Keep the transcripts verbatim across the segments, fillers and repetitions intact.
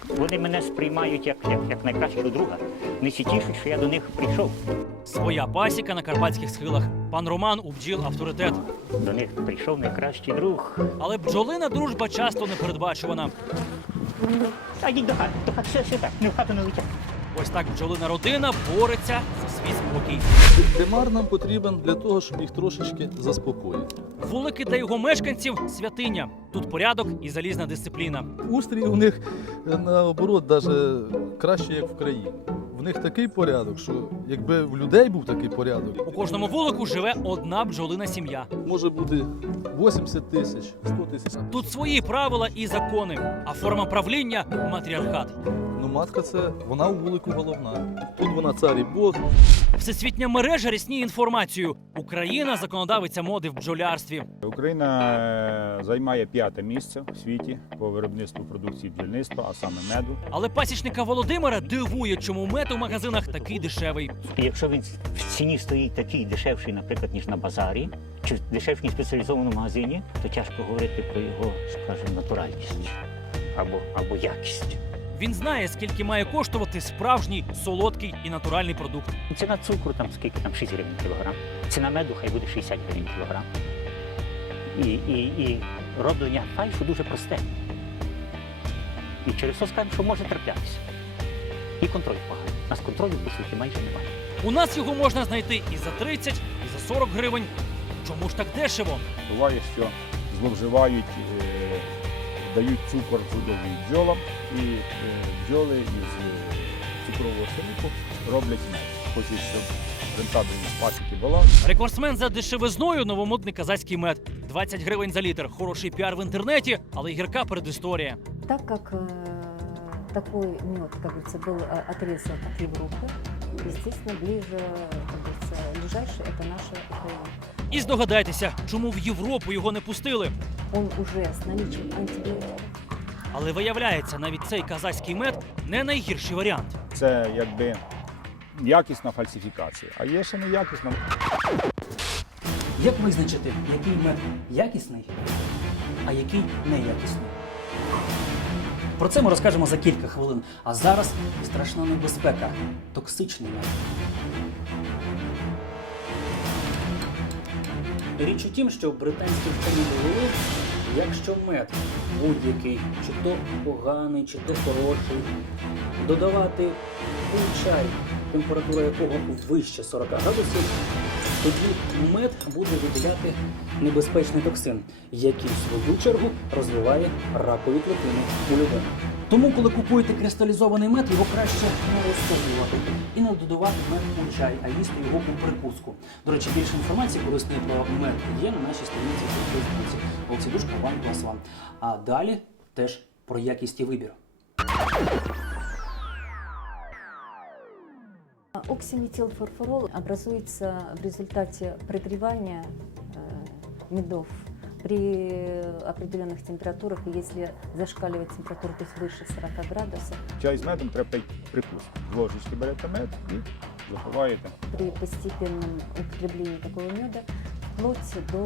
Вони мене сприймають як, як, як найкращого друга. Не всі тішуть, що я до них прийшов. Своя пасіка на карпатських схилах. Пан Роман у бджіл авторитет. До них прийшов найкращий друг. Але бджолина дружба часто непередбачувана. А йдіть до хати, до хати, все, все так, не в хату не летять. Ось так бджолина родина бореться за свій спокій. Димар нам потрібен для того, щоб їх трошечки заспокоїти. Вулики для його мешканців – святиня. Тут порядок і залізна дисципліна. Устрій у них, наоборот, навіть краще, як в країні. В них такий порядок, що якби в людей був такий порядок, У кожному вулику живе одна бджолина сім'я. може бути вісімдесят тисяч, сто тисяч. Тут свої правила і закони, а форма правління – матріархат. Ну, матка це, вона у вулику головна. Тут вона цар і Бог. Всесвітня мережа рясніє інформацію. Україна – законодавиця моди в бджолярстві. Україна е, займає п'яте місце в світі по виробництву продукції бджільництва, а саме меду. Але пасічника Володимира дивує, чому мед у магазинах такий дешевий. І якщо він в ціні стоїть такий дешевший, наприклад, ніж на базарі, чи дешевший, ніж в спеціалізованому магазині, то тяжко говорити про його, скажімо, натуральність або, або якість. Він знає, скільки має коштувати справжній, солодкий і натуральний продукт. Ціна цукру там скільки там шість гривень кілограм. Ціна меду хай буде шістдесят гривень кілограм. І, і, і роблення фальшу дуже просте. І через це скажемо, що може траплятися. І контроль поганий. У нас контролю, по суті, майже немає. У нас його можна знайти і за тридцять, і за сорок гривень. Чому ж так дешево? Буває, що зловживають, е, дають цукор зудовим бджолам, і е, бджоли із е, цукрового сиропу роблять мед. Хочуть, щоб рентабельність пасіки була. Рекордсмен за дешевизною – новомодний казацький мед. двадцять гривень за літр. Хороший піар в інтернеті, але й гірка передісторія. Так как э, такой мед, как говорится, был э, отрезан от Европы, естественно, ближе, как говорится, ближайший это наша Украина. І здогадайтеся, чому в Європу його не пустили. Он уже с наличием антибиотиков. Але виявляється, навіть цей казацький мед – не найгірший варіант. Це якби якісна фальсифікація, а є ще неякісна. Як визначити, який мед якісний, а який неякісний? Про це ми розкажемо за кілька хвилин. А зараз страшна небезпека – токсичний мед. Річ у тім, що британські вчені довели, якщо мед будь-який, чи то поганий, чи то хороший, додавати у чай, температура якого вище сорока градусів, тоді мед буде виділяти небезпечний токсин, який в свою чергу розвиває ракові клітини у людини. Тому, коли купуєте кристалізований мед, його краще не розтоплювати і не додавати мед у чай, а їсти його у прикуску. До речі, більше інформації корисної про мед є на нашій сторінці у Фейсбуці. Олексідушка One Plus One. А далі теж про якість і вибір. Оксиметилфурфурол образуется в результате прогревания э, медов при определенных температурах, и если зашкаливает температура, то есть выше сорока градусов. Чай з медом треба пити прикус. З ложечки берете мед і заховаєте. При постепенном употреблении такого меда вплоть до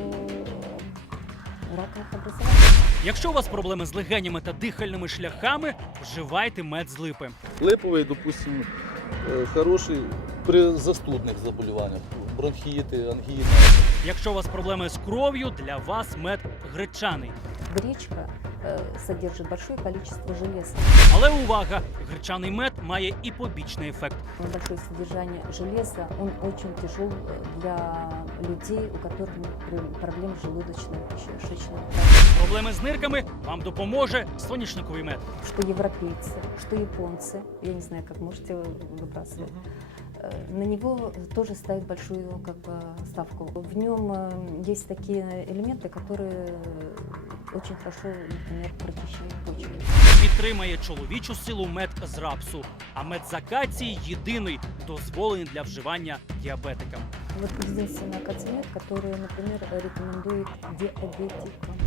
раковых образований. Якщо у вас проблеми з легенями та дихальними шляхами, вживайте мед з липи. Липовий, допустимо, е, хороший при застудних заболіваннях. Бронхіти, ангіна. Якщо у вас проблеми з кров'ю, для вас мед гречаний. Гречка э, содержит большое количество железа. Але увага! Гречаний мед має і побічний ефект. Большое содержание железа, он очень тяжел для людей, у которых проблемы с желудочно-кишечным трактом. Проблеми з нирками вам допоможе соняшниковий мед. Что европейцы, что японцы, я не знаю, как можете выбрасывать, э, на него тоже ставят большую как бы, ставку. В нем э, есть такие элементы, которые очень хорошо, например, прочищают почки. Підтримає чоловічу силу мед з рапсу, а мед з акації єдиний, дозволений для вживання діабетикам. Вот единственный акацимед, который, например, рекомендует диабетикам.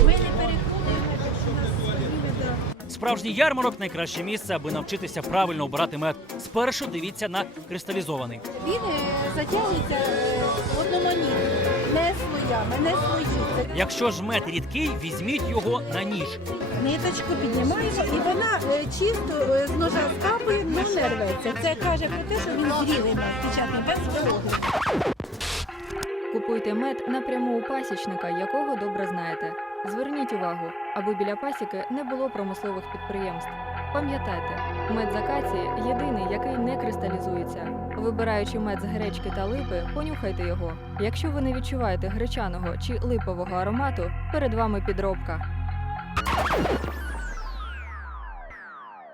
Справжній ярмарок – найкраще місце, аби навчитися правильно обирати мед. Спершу дивіться на кристалізований. Він е, затягується е, одноманітно, не слоями, не слоїться. нравиться. Якщо ж мед рідкий, візьміть його на ніж. Ниточку піднімаємо, і вона е, чисто е, з ножа скапує, але не рветься. Це каже про те, що він зрілий мед, печатний, без вологи. Купуйте мед напряму у пасічника, якого добре знаєте. Зверніть увагу, аби біля пасіки не було промислових підприємств. Пам'ятайте, мед з акації – єдиний, який не кристалізується. Вибираючи мед з гречки та липи, понюхайте його. Якщо ви не відчуваєте гречаного чи липового аромату, перед вами підробка.